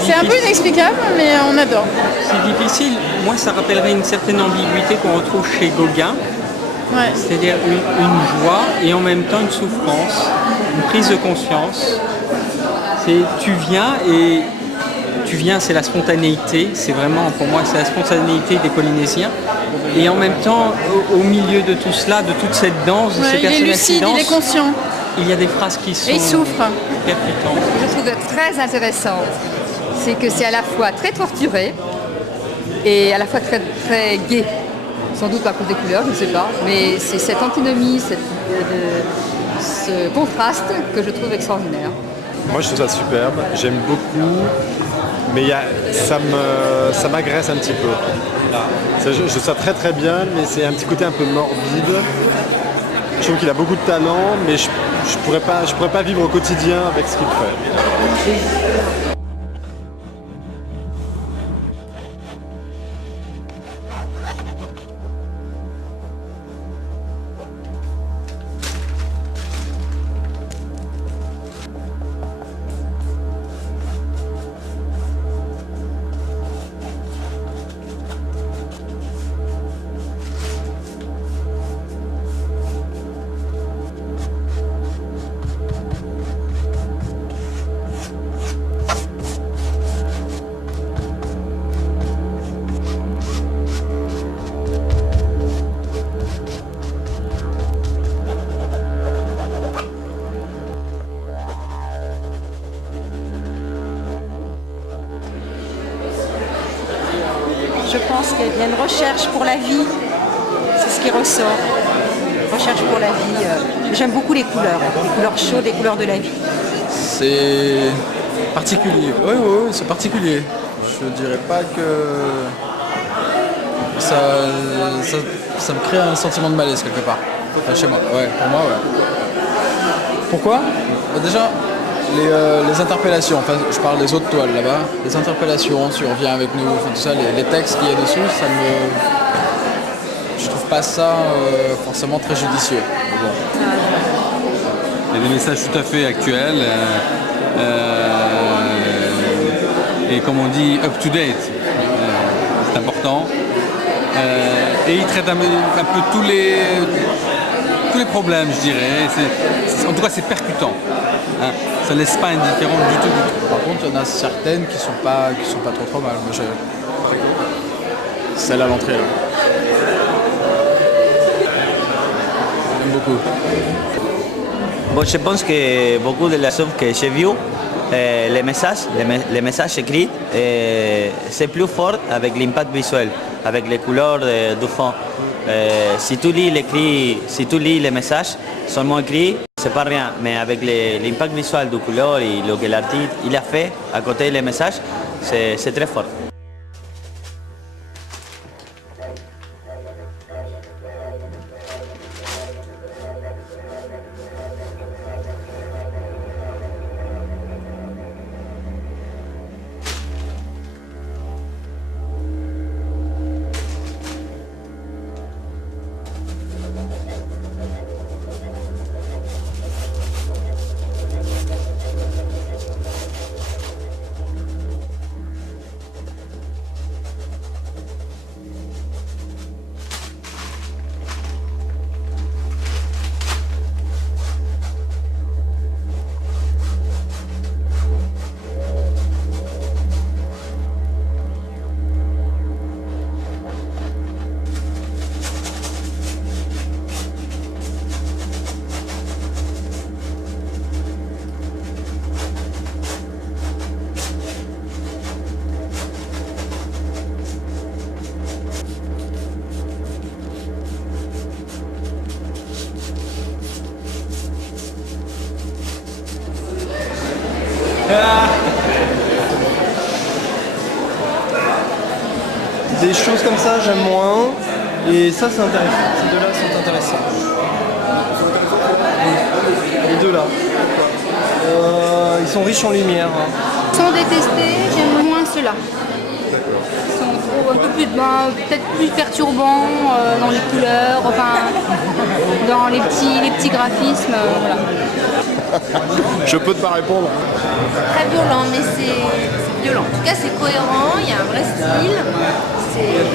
C'est un peu inexplicable, mais on adore. C'est difficile. Moi, ça rappellerait une certaine ambiguïté qu'on retrouve chez Gauguin. Ouais. C'est-à-dire une joie et en même temps une souffrance, une prise de conscience. Tu viens, c'est la spontanéité, c'est vraiment, pour moi, c'est la spontanéité des Polynésiens. Et en même temps, au milieu de tout cela, de toute cette danse, de ces il est personnages lucide, qui dansent, il est conscient. il y a des phrases qui sont Et il souffre. percutantes. Ce que je trouve très intéressant, c'est que c'est à la fois très torturé et à la fois très, très gai. Sans doute à cause des couleurs, je ne sais pas. Mais c'est cette antinomie, ce contraste que je trouve extraordinaire. Moi, je trouve ça superbe, j'aime beaucoup, mais ça m'agresse un petit peu. Je trouve ça très très bien, mais c'est un petit côté un peu morbide. Je trouve qu'il a beaucoup de talent, mais je pourrais pas vivre au quotidien avec ce qu'il fait. Je pense qu'il y a une recherche pour la vie, c'est ce qui ressort. Recherche pour la vie. J'aime beaucoup les couleurs chaudes, les couleurs de la vie. C'est particulier. Oui, c'est particulier. Je dirais pas que ça me crée un sentiment de malaise quelque part. Enfin, chez moi. Ouais, pour moi, ouais. Pourquoi ? Déjà, les interpellations, enfin je parle des autres toiles là-bas, les interpellations sur Viens avec nous, enfin tout ça, les textes qu'il y a dessus, je trouve pas ça forcément très judicieux. Bon. Il y a des messages tout à fait actuels et comme on dit up to date, c'est important. Et il traite un peu tous les problèmes, je dirais. En tout cas, c'est percutant. Hein. Ça ne laisse pas indifférent du tout. Par contre, il y en a certaines qui sont pas trop mal. Moi, celle à l'entrée, là. J'aime beaucoup. Bon, je pense que beaucoup de les œuvres que j'ai vues, les messages écrits, c'est plus fort avec l'impact visuel, avec les couleurs du fond. Si tu lis les messages seulement écrits, c'est pas rien, mais avec l'impact visuel du couleur et ce que l'artiste il a fait à côté des messages, c'est très fort. Des choses comme ça, j'aime moins. Et ça, c'est intéressant. Ces deux-là sont intéressants. Les deux-là. Ils sont riches en lumière. Sans détester, j'aime moins ceux-là. Ils sont un peu plus, peut-être plus perturbants dans les couleurs, enfin, dans les petits graphismes. Voilà. Je peux pas répondre. Très violent, mais c'est violent. tout cas, c'est cohérent, il y a un vrai style.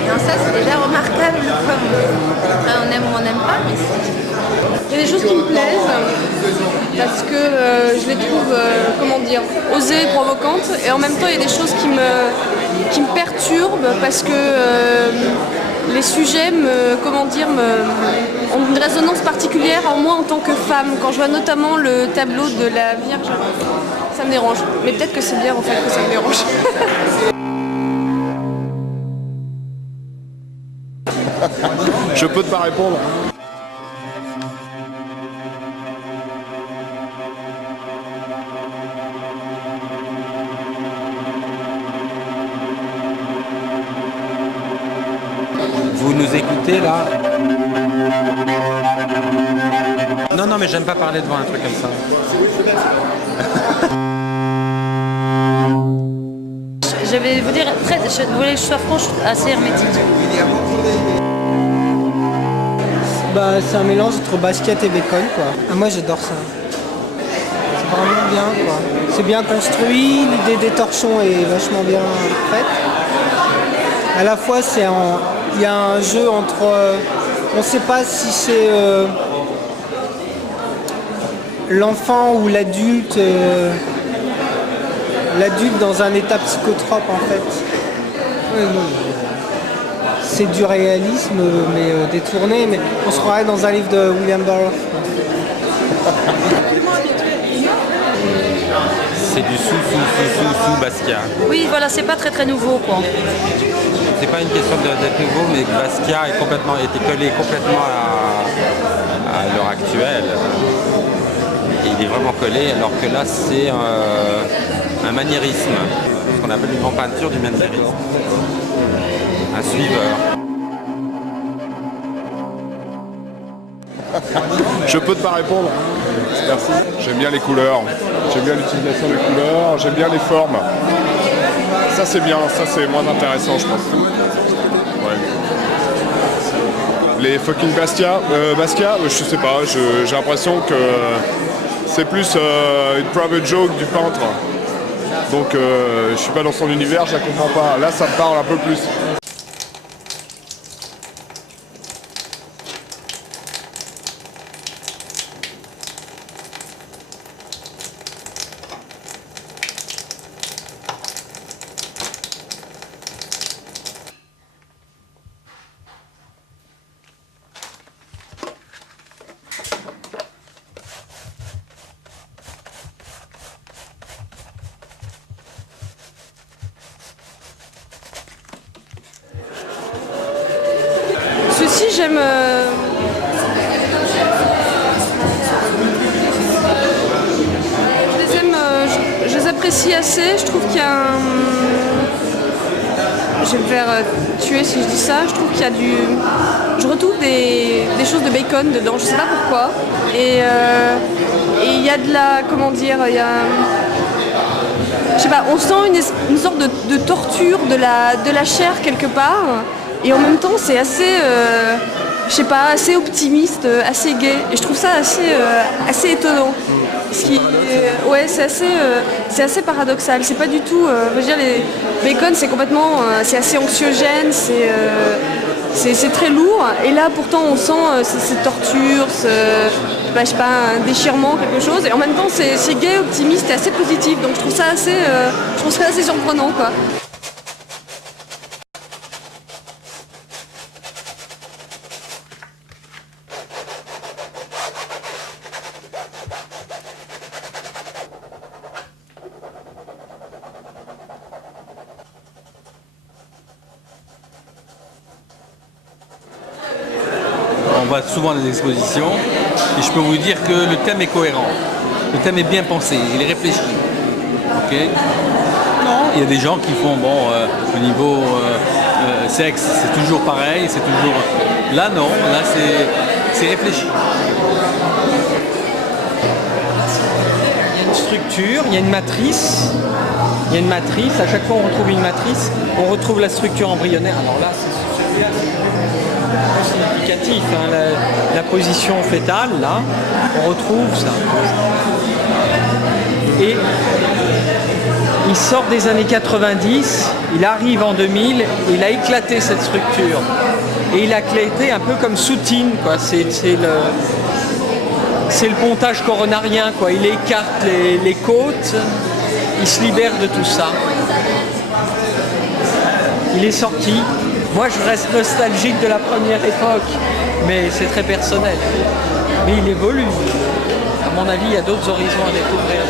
Non, ça, c'est déjà remarquable. Après, on aime ou on n'aime pas, mais il y a des choses qui me plaisent parce que je les trouve, comment dire, osées et provocantes. Et en même temps, il y a des choses qui me perturbent parce que les sujets ont une résonance particulière en moi en tant que femme. Quand je vois notamment le tableau de la Vierge, ça me dérange. Mais peut-être que c'est bien en fait que ça me dérange. Je peux pas répondre. Vous nous écoutez là? Non, mais j'aime pas parler devant un truc comme ça. Je vais vous dire, je voulais que je sois franche, assez hermétique. Bah, c'est un mélange entre basket et bacon, quoi. Ah, moi, j'adore ça. C'est vraiment bien, quoi. C'est bien construit, l'idée des torchons est vachement bien faite. À la fois, il y a un jeu entre... on ne sait pas si c'est l'enfant ou l'adulte dans un état psychotrope, en fait. C'est du réalisme, mais détourné, mais on se croirait dans un livre de William Burroughs. C'est du sous Basquiat. Oui, voilà, c'est pas très nouveau, quoi. C'est pas une question d'être nouveau, mais Basquiat était collé complètement à l'heure actuelle. Et il est vraiment collé, alors que là, c'est un maniérisme. Ce qu'on appelle une grande peinture du maniérisme. Un suiveur. Je peux pas répondre. Merci. J'aime bien les couleurs, j'aime bien l'utilisation des couleurs, j'aime bien les formes. Ça c'est bien, ça c'est moins intéressant je pense. Ouais. Les fucking Basquiat, je sais pas, j'ai l'impression que c'est plus une private joke du peintre. Donc je suis pas dans son univers, je la comprends pas. Là ça me parle un peu plus. Ceci, j'aime... je les apprécie assez. Je trouve qu'il y a un... Je vais me faire tuer si je dis ça. Je trouve qu'il y a du... Je retrouve des choses de bacon dedans, je sais pas pourquoi. Et il y a de la... Comment dire, il y a... Je sais pas, on sent une sorte de torture de la chair quelque part. Et en même temps, c'est assez, je sais pas, assez optimiste, assez gai. Et je trouve ça assez étonnant. Ouais, c'est assez paradoxal. C'est pas du tout. Je veux dire, les bacon, c'est complètement, c'est assez anxiogène, c'est très lourd. Et là, pourtant, on sent cette torture, je sais pas, un déchirement, quelque chose. Et en même temps, c'est gai, optimiste et assez positif. Donc, je trouve ça assez surprenant, quoi. On va souvent à des expositions et je peux vous dire que le thème est cohérent. Le thème est bien pensé, il est réfléchi. Okay, non, il y a des gens qui font, au niveau sexe, c'est toujours pareil, c'est toujours... Là non, là c'est réfléchi. Il y a une structure, il y a une matrice. Il y a une matrice, à chaque fois on retrouve une matrice, on retrouve la structure embryonnaire. Alors là, celui-là, c'est significatif, hein, la position fétale, là, on retrouve ça. Et Il sort des années 90, il arrive en 2000, il a éclaté cette structure. Et il a éclaté un peu comme Soutine, quoi. C'est le pontage coronarien, quoi. Il écarte les côtes, il se libère de tout ça. Il est sorti. Moi, je reste nostalgique de la première époque, mais c'est très personnel. Mais il évolue. À mon avis, il y a d'autres horizons à découvrir.